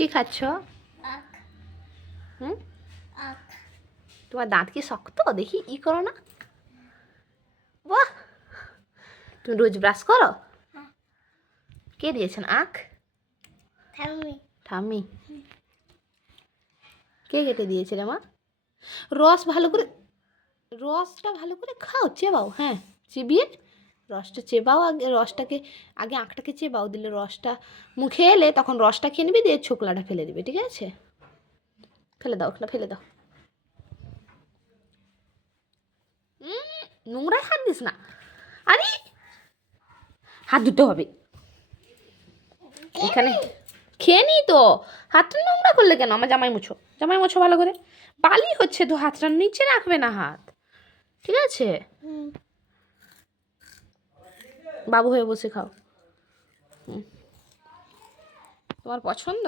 কি খাচ্ছ? আখ হুম, আখ তোমার দাঁত কি শক্ত? দেখি ই করো না। বাহ, তুমি রোজ ব্রাশ করো? হ্যাঁ। কে দিয়েছেন আখ? ঠাম্মি ঠাম্মি। কে কেটে দিয়েছে রে মা? রস ভালো করে, রসটা ভালো করে খাও, চেবাও। হ্যাঁ, চিবিয়ে রসটা চেবাও। আগে রসটাকে, আগে আখটাকে চেবাও, দিলে রসটা মুখে এলে তখন রসটা খেয়ে নিবি, দিয়ে ছোকলাটা ফেলে দিবে, ঠিক আছে? ফেলে দাও, ওটা ফেলে দাও। নোংরায় হাত দিস না। আরে হাত ধুতে হবে এখানে। খেয়ে নি তো, হাতটা নোংরা করলে কেন? আমার জামাই মুছো, জামাই মুছো ভালো করে। বালি হচ্ছে তো, হাতটা নিচে রাখবে না হাত, ঠিক আছে? বাবু হয়ে বসে খাও। তোমার পছন্দ?